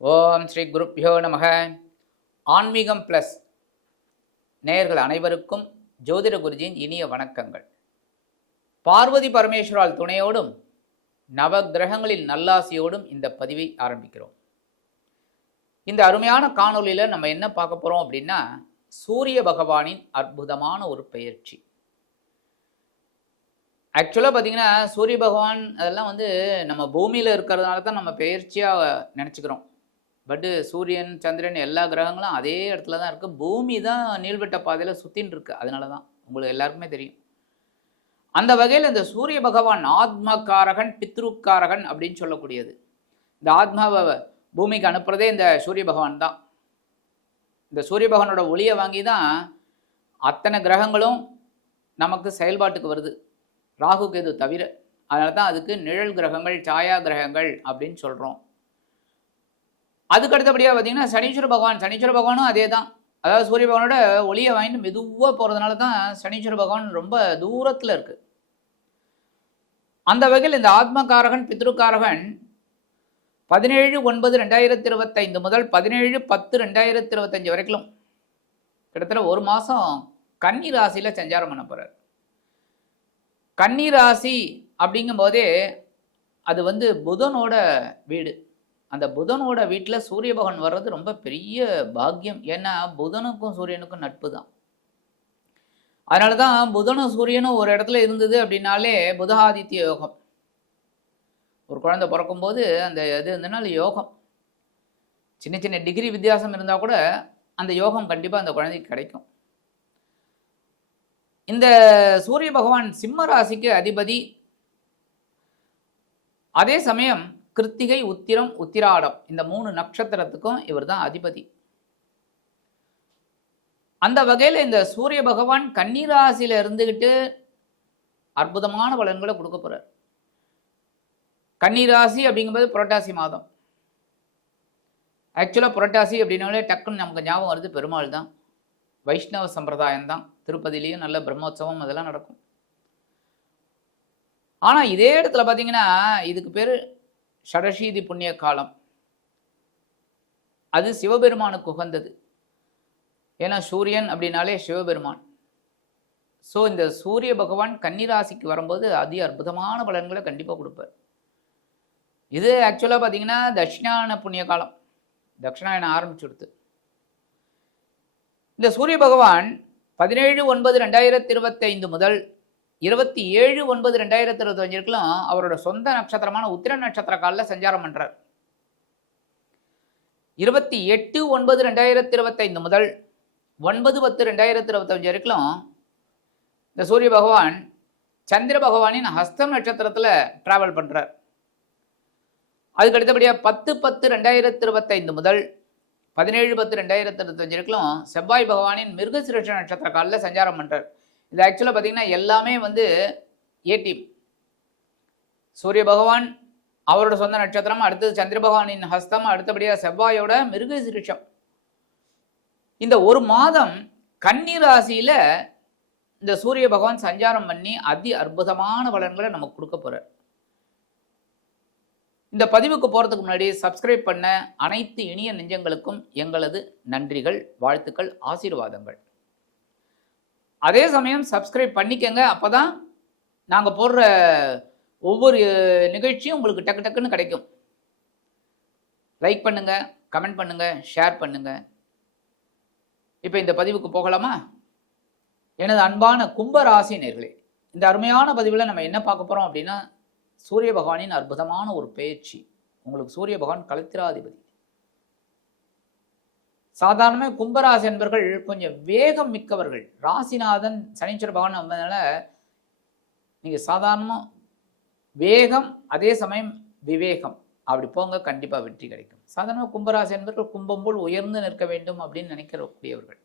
ஓம் ஸ்ரீ குருப்யோ நமக. ஆன்மீகம் ப்ளஸ் நேயர்கள் அனைவருக்கும் ஜோதிட குருஜியின் இனிய வணக்கங்கள். பார்வதி பரமேஸ்வரால் துணையோடும் நவ கிரகங்களின் நல்லாசியோடும் இந்த பதிவை ஆரம்பிக்கிறோம். இந்த அருமையான காணொலியில் நம்ம என்ன பார்க்க போகிறோம் அப்படின்னா, சூரிய பகவானின் அற்புதமான ஒரு பெயர்ச்சி. ஆக்சுவலாக பார்த்தீங்கன்னா சூரிய பகவான் அதெல்லாம் நம்ம பூமியில் இருக்கிறதுனால தான் நம்ம பெயர்ச்சியாக நினச்சிக்கிறோம். பட்டு சூரியன் சந்திரன் எல்லா கிரகங்களும் அதே இடத்துல தான் இருக்குது. பூமி தான் நீள்வட்ட பாதையில் சுற்றின்னு இருக்கு. அதனால தான் உங்களுக்கு எல்லாருக்குமே தெரியும். அந்த வகையில் இந்த சூரிய பகவான் ஆத்மகாரகன் பித்ருக்காரகன் அப்படின்னு சொல்லக்கூடியது. இந்த ஆத்மாவை பூமிக்கு அனுப்புறதே இந்த சூரிய பகவான் தான். இந்த சூரிய பகவானோட ஒளியை வாங்கி தான் அத்தனை கிரகங்களும் நமக்கு செயல்பாட்டுக்கு வருது, ராகு கேது தவிர. அதனால தான் அதுக்கு நிழல் கிரகங்கள் சாயா கிரகங்கள் அப்படின்னு சொல்கிறோம். அதுக்கு அடுத்தபடியாக பார்த்தீங்கன்னா சனீஸ்வர பகவானும் அதே தான். அதாவது சூரிய பகவானோட ஒளியை வாங்கிட்டு மெதுவாக போகிறதுனால தான் சனீஸ்வர பகவான் ரொம்ப தூரத்தில் இருக்குது. அந்த வகையில் இந்த ஆத்மகாரகன் பித்ருக்காரகன் 17/9/2025 முதல் 17/10/2025 வரைக்கும் கிட்டத்தட்ட ஒரு மாதம் கன்னி ராசியில் சஞ்சாரம் பண்ண போகிறார். கன்னி ராசி அப்படிங்கும்போதே அது புதனோட வீடு. அந்த புதனோட வீட்டில் சூரிய பகவான் வர்றது ரொம்ப பெரிய பாக்கியம். ஏன்னா புதனுக்கும் சூரியனுக்கும் நட்பு தான். அதனால தான் புதனும் சூரியனும் ஒரு இடத்துல இருந்தது அப்படின்னாலே புதஆதித்ய யோகம். ஒரு குழந்தை பிறக்கும்போது அந்த இது இருந்தனால யோகம், சின்ன சின்ன டிகிரி வித்தியாசம் இருந்தால் கூட அந்த யோகம் கண்டிப்பாக அந்த குழந்தைக்கு கிடைக்கும். இந்த சூரிய பகவான் சிம்ம ராசிக்கு அதிபதி. அதே சமயம் கிருத்திகை, உத்திரம், உத்திராடம் இந்த 3 நட்சத்திரத்துக்கும் இவர் தான் அதிபதி. அந்த வகையில் இந்த சூரிய பகவான் கன்னிராசியில் இருந்துக்கிட்டு அற்புதமான பலன்களை கொடுக்க போகிறார். கன்னிராசி அப்படிங்கும்போது புரட்டாசி மாதம். ஆக்சுவலாக புரட்டாசி அப்படின்னாலே டக்குன்னு நமக்கு ஞாபகம் வருது பெருமாள் தான், வைஷ்ணவ சம்பிரதாயம் தான். திருப்பதியிலையும் நல்ல பிரம்மோற்சவம் அதெல்லாம் நடக்கும். ஆனால் இதே இடத்துல பார்த்தீங்கன்னா இதுக்கு பேர் ஷடஷீதி புண்ணிய காலம். அது சிவபெருமானுக்கு உகந்தது. ஏன்னா சூரியன் அப்படின்னாலே சிவபெருமான். ஸோ இந்த சூரிய பகவான் கன்னிராசிக்கு வரும்போது அதி அற்புதமான பலன்களை கண்டிப்பாக கொடுப்பார். இது ஆக்சுவலாக பார்த்தீங்கன்னா தட்சிணாயன புண்ணிய காலம். தட்சிணாயனம் ஆரம்பிச்சுடுத்து. இந்த சூரிய பகவான் 17/9/2025 முதல் 27/9/2025 அவரோட சொந்த நட்சத்திரமான உத்திர நட்சத்திர காலில் சஞ்சாரம் பண்றார். 28/9/2025 முதல் 9/10/2025 வரைக்கும் இந்த சூரிய பகவான் சந்திர பகவானின் ஹஸ்தம் நட்சத்திரத்தில் டிராவல் பண்றார். அதுக்கு அடுத்தபடியாக 10/10/2025 முதல் 17/10/2025 வரைக்கும் செவ்வாய் பகவானின் மிருகசிருஷ நட்சத்திர காலில் சஞ்சாரம் பண்றார். இது ஆக்சுவலாக பார்த்தீங்கன்னா எல்லாமே ஏ டீம். சூரிய பகவான் அவரோட சொந்த நட்சத்திரம், அடுத்தது சந்திர பகவானின் ஹஸ்தம், அடுத்தபடியாக செவ்வாயோட மிருகசிருஷம். இந்த ஒரு மாதம் கன்னி ராசியில் இந்த சூரிய பகவான் சஞ்சாரம் பண்ணி அதி அற்புதமான பலன்களை நமக்கு கொடுக்க போகிறார். இந்த பதிவுக்கு போகிறதுக்கு முன்னாடி சப்ஸ்கிரைப் பண்ண அனைத்து இனிய நெஞ்சங்களுக்கும் எங்களது நன்றிகள், வாழ்த்துக்கள், ஆசீர்வாதங்கள். அதே சமயம் சப்ஸ்கிரைப் பண்ணிக்கங்க. அப்போ தான் நாங்கள் போடுற ஒவ்வொரு நிகழ்ச்சியும் உங்களுக்கு டக்கு டக்குன்னு கிடைக்கும். லைக் பண்ணுங்கள், கமெண்ட் பண்ணுங்கள், ஷேர் பண்ணுங்கள். இப்போ இந்த பதிவுக்கு போகலாமா? எனது அன்பான கும்பராசி நேயர்களே, இந்த அருமையான பதிவில் நம்ம என்ன பார்க்க போகிறோம் அப்படின்னா, சூரிய பகவானின் அற்புதமான ஒரு பெயர்ச்சி. உங்களுக்கு சூரிய பகவான் களத்திராதிபதி. சாதாரணமாக கும்பராசி என்பவர்கள் கொஞ்சம் வேகம் மிக்கவர்கள். ராசிநாதன் சனீஸ்வர பகவான் வந்ததுனால நீங்கள் சாதாரணமாக வேகம், அதே சமயம் விவேகம் அப்படி போங்க, கண்டிப்பாக வெற்றி கிடைக்கும். சாதாரணமாக கும்பராசி என்பவர்கள் கும்பம் போல் உயர்ந்து நிற்க வேண்டும் அப்படின்னு நினைக்கக்கூடியவர்கள்.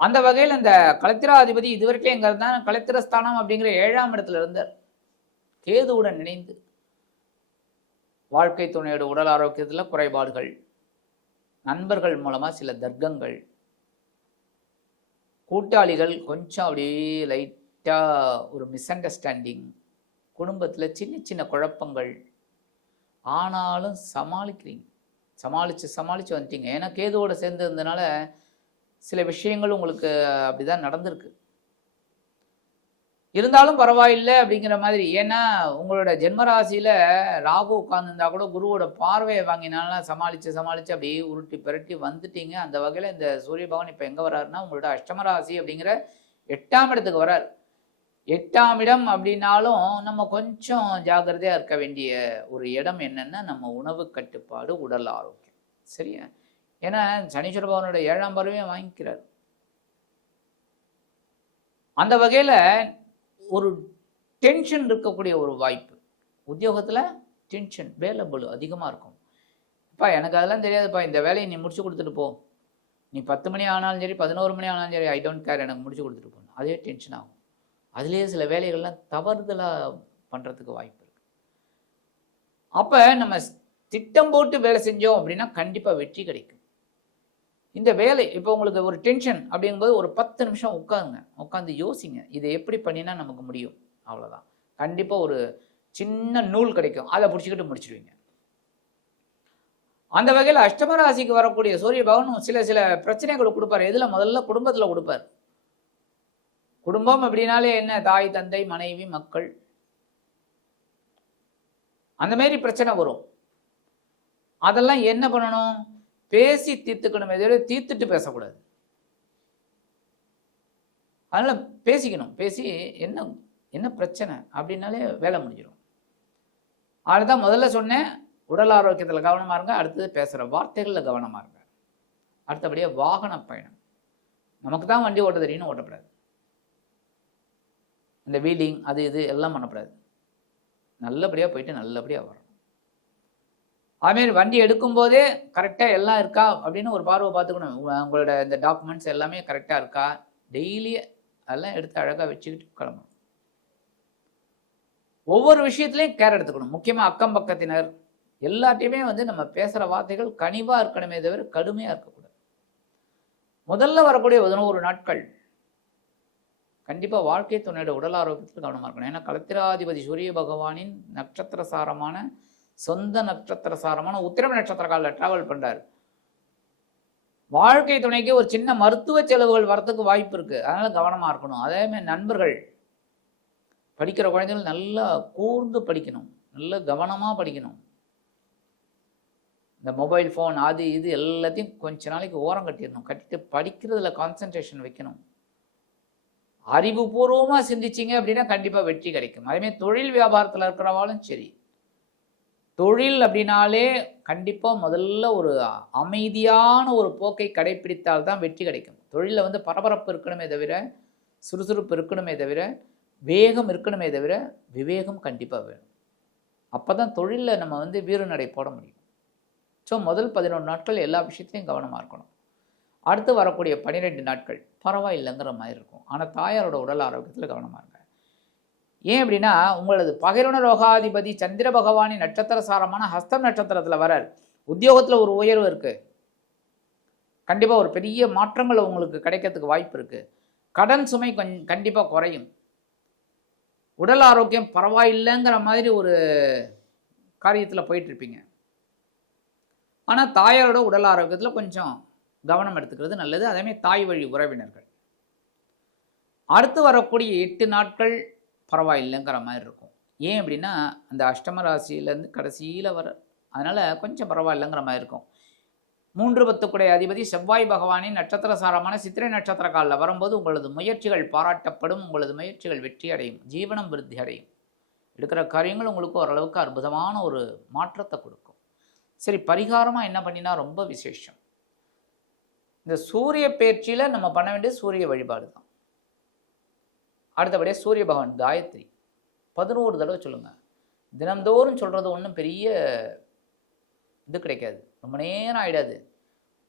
அந்த வகையில் இந்த களத்திராதிபதி இதுவரைக்கும் எங்கே இருந்தால் களத்திரஸ்தானம் அப்படிங்கிற 7ஆம் இடத்துல இருந்தார். கேதுவுடன் இணைந்து வாழ்க்கை துணையோட உடல் ஆரோக்கியத்தில் குறைபாடுகள், நண்பர்கள் மூலமாக சில தர்க்கங்கள், கூட்டாளிகள் கொஞ்சம் அப்படியே லைட்டாக ஒரு மிஸ் அண்டர்ஸ்டாண்டிங், குடும்பத்தில் சின்ன சின்ன குழப்பங்கள், ஆனாலும் சமாளிக்கிறீங்க. சமாளித்து வந்துட்டீங்க. ஏன்னா கேதுவோட சேர்ந்து இருந்தனால சில விஷயங்கள் உங்களுக்கு அப்படிதான் நடந்திருக்கு. இருந்தாலும் பரவாயில்லை அப்படிங்கிற மாதிரி. ஏன்னா உங்களோட ஜென்மராசியில் ராகு உட்கார்ந்துருந்தா கூட குருவோட பார்வையை வாங்கினாலும் சமாளித்து அப்படியே உருட்டி பிரட்டி வந்துட்டீங்க. அந்த வகையில் இந்த சூரிய பகவான் இப்போ எங்கே வர்றாருன்னா உங்களோட அஷ்டமராசி அப்படிங்கிற 8ஆம் இடத்துக்கு வர்றார். 8ஆம் இடம் அப்படின்னாலும் நம்ம கொஞ்சம் ஜாக்கிரதையாக இருக்க வேண்டிய ஒரு இடம் என்னென்னா நம்ம உணவு கட்டுப்பாடு, உடல் ஆரோக்கியம். சரியா? ஏன்னா சனீஸ்வர பகவானோட 7ஆம் பார்வையும் வாங்கிக்கிறார். அந்த வகையில் ஒரு டென்ஷன் இருக்கக்கூடிய ஒரு வாய்ப்பு. உத்தியோகத்தில் டென்ஷன், வேலை பளு அதிகமாக இருக்கும். அப்பா எனக்கு அதெல்லாம் தெரியாதுப்பா, இந்த வேலையை நீ முடிச்சு கொடுத்துட்டு போ, நீ 10 மணி ஆனாலும் சரி 11 மணி ஆனாலும் சரி, ஐ டோன்ட் கேர், எனக்கு முடிச்சு கொடுத்துட்டு போகணும். அதே டென்ஷன் ஆகும். அதுலேயே சில வேலைகள்லாம் தவறுதலாக பண்ணுறதுக்கு வாய்ப்பு இருக்குது. அப்போ நம்ம திட்டம் போட்டு வேலை செஞ்சோம் அப்படின்னா கண்டிப்பாக வெற்றி கிடைக்கும். இந்த வேலை இப்போ உங்களுக்கு ஒரு டென்ஷன் அப்படிங்கும்போது ஒரு 10 நிமிஷம் உட்காந்து யோசிங்க, இதை எப்படி பண்ணினா நமக்கு முடியும். அவ்வளோதான். கண்டிப்பாக ஒரு சின்ன நூல் கிடைக்கும், அதை பிடிச்சிக்கிட்டு முடிச்சிடுவீங்க. அந்த வகையில் அஷ்டமராசிக்கு வரக்கூடிய சூரிய பகவான் சில பிரச்சனைகளை கொடுப்பார். எதில்? முதல்ல குடும்பத்தில் கொடுப்பார். குடும்பம் அப்படின்னாலே என்ன? தாய், தந்தை, மனைவி, மக்கள், அந்த மாதிரி பிரச்சனை வரும். அதெல்லாம் என்ன பண்ணணும்? பேசி தீர்த்துக்கணும். எதோ தீர்த்துட்டு பேசக்கூடாது. அதனால் பேசிக்கணும். பேசி என்ன பிரச்சனை அப்படின்னாலே வேலை முடிஞ்சிடும். அதுதான் முதல்ல சொன்னேன், உடல் ஆரோக்கியத்தில் கவனமாக இருங்க. அடுத்தது பேசுகிற வார்த்தைகளில் கவனமாக இருங்க. அடுத்தபடியாக வாகன பயணம். நமக்கு தான் வண்டி ஓட்ட தெரியும்னு ஓட்டக்கூடாது. இந்த வீலிங் அது இது எல்லாம் பண்ணக்கூடாது. நல்லபடியாக போயிட்டு நல்லபடியாக வரணும். அதுமாரி வண்டி எடுக்கும்போதே கரெக்டாக எல்லாம் இருக்கா அப்படின்னு ஒரு பார்வை பார்த்துக்கணும். உங்களோட இந்த டாக்குமெண்ட்ஸ் எல்லாமே கரெக்டாக இருக்கா, டெய்லி அதெல்லாம் எடுத்து அழகாக வச்சுக்கிட்டு கிளம்பணும். ஒவ்வொரு விஷயத்துலையும் கேர் எடுத்துக்கணும். முக்கியமாக அக்கம் பக்கத்தினர் எல்லாத்தையுமே நம்ம பேசுகிற வார்த்தைகள் கனிவாக இருக்கணுமே தவிர கடுமையாக இருக்கக்கூடாது. முதல்ல வரக்கூடிய 11 நாட்கள் கண்டிப்பாக வாழ்க்கை துணையோட உடல் ஆரோக்கியத்தில் கவனமாக இருக்கணும். ஏன்னா களத்திராதிபதி சூரிய பகவானின் நட்சத்திர சாரமான சொந்த நட்சத்திர சாரமான உத்திரம நட்சத்திர காலில் டிராவல் பண்ணுறாரு. வாழ்க்கை துணைக்கு ஒரு சின்ன மருத்துவ செலவுகள் வரத்துக்கு வாய்ப்பு இருக்குது. அதனால் கவனமாக இருக்கணும். அதேமாதிரி நண்பர்கள், படிக்கிற குழந்தைகள் நல்லா கூர்ந்து படிக்கணும், நல்லா கவனமாக படிக்கணும். இந்த மொபைல் ஃபோன் அது இது எல்லாத்தையும் கொஞ்ச நாளைக்கு ஓரம் கட்டிடணும். கட்டிட்டு படிக்கிறதுல கான்சன்ட்ரேஷன் வைக்கணும். அறிவுபூர்வமாக சிந்திச்சிங்க அப்படின்னா கண்டிப்பாக வெற்றி கிடைக்கும். அதேமாதிரி தொழில் வியாபாரத்தில் இருக்கிறவாலும் சரி, தொழில் அப்படின்னாலே கண்டிப்பாக முதல்ல ஒரு அமைதியான ஒரு போக்கை கடைப்பிடித்தால் தான் வெற்றி கிடைக்கும். தொழிலில் பரபரப்பு இருக்கணுமே தவிர, சுறுசுறுப்பு இருக்கணுமே தவிர, வேகம் இருக்கணுமே தவிர விவேகம் கண்டிப்பாக வேணும். அப்போ தான் தொழிலில் நம்ம வீரநடை போட முடியும். ஸோ முதல் 11 நாட்கள் எல்லா விஷயத்தையும் கவனமாக இருக்கணும். அடுத்து வரக்கூடிய 12 நாட்கள் பரவாயில்லைங்கிற மாதிரி இருக்கும். ஆனால் தாயாரோட உடல் ஆரோக்கியத்தில் கவனமாக இருங்க. ஏன் அப்படின்னா உங்களது பகிர்வன ரோகாதிபதி சந்திர பகவானின் நட்சத்திர சாரமான ஹஸ்தம் நட்சத்திரத்தில் வரார். உத்தியோகத்தில் ஒரு உயர்வு இருக்குது. கண்டிப்பாக ஒரு பெரிய மாற்றங்கள் உங்களுக்கு கிடைக்கிறதுக்கு வாய்ப்பு இருக்குது. கடன் சுமை கண்டிப்பாக குறையும். உடல் ஆரோக்கியம் பரவாயில்லைங்கிற மாதிரி ஒரு காரியத்தில் போயிட்டுருப்பீங்க. ஆனால் தாயாரோட உடல் ஆரோக்கியத்தில் கொஞ்சம் கவனம் எடுத்துக்கிறது நல்லது. அதேமாதிரி தாய் வழி உறவினர்கள். அடுத்து வரக்கூடிய 8 நாட்கள் பரவாயில்லைங்கிற மாதிரி இருக்கும். ஏன் அப்படின்னா அந்த அஷ்டம ராசியிலேருந்து கடைசியில் வர, அதனால் கொஞ்சம் பரவாயில்லைங்கிற மாதிரி இருக்கும். 3 அதிபதி செவ்வாய் பகவானின் நட்சத்திர சாரமான சித்திரை நட்சத்திர காலில் வரும்போது உங்களது முயற்சிகள் பாராட்டப்படும். உங்களது முயற்சிகள் வெற்றி அடையும். ஜீவனம் விருத்தி அடையும். எடுக்கிற காரியங்கள் உங்களுக்கு ஓரளவுக்கு அற்புதமான ஒரு மாற்றத்தை கொடுக்கும். சரி, பரிகாரமாக என்ன பண்ணினா ரொம்ப விசேஷம்? இந்த சூரிய பெயர்ச்சியில் நம்ம பண்ண வேண்டியது சூரிய வழிபாடு தான். அடுத்தபடியாக சூரிய பகவான் காயத்ரி 11 தடவை சொல்லுங்கள். தினந்தோறும் சொல்கிறது ஒன்றும் பெரிய இது கிடைக்காது, ரொம்ப நேரம் ஆகிடாது.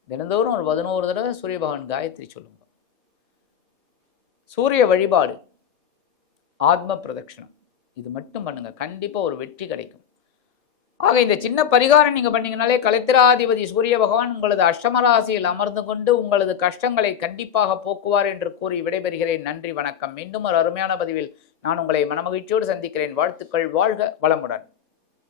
தினந்தோறும் ஒரு 11 தடவை சூரிய பகவான் காயத்ரி சொல்லுங்க. சூரிய வழிபாடு, ஆத்ம பிரதட்சணம், இது மட்டும் பண்ணுங்கள். கண்டிப்பாக ஒரு வெற்றி கிடைக்கும். ஆக இந்த சின்ன பரிகாரம் நீங்கள் பண்ணீங்கனாலே கலத்திராதிபதி சூரிய பகவான் உங்களது அஷ்டமராசியில் அமர்ந்து கொண்டு உங்களது கஷ்டங்களை கண்டிப்பாக போக்குவார் என்று கூறி விடைபெறுகிறேன். நன்றி, வணக்கம். மீண்டும் ஒரு அருமையான பதிவில் நான் உங்களை மனமகிழ்ச்சியோடு சந்திக்கிறேன். வாழ்த்துக்கள். வாழ்க வளமுடன்.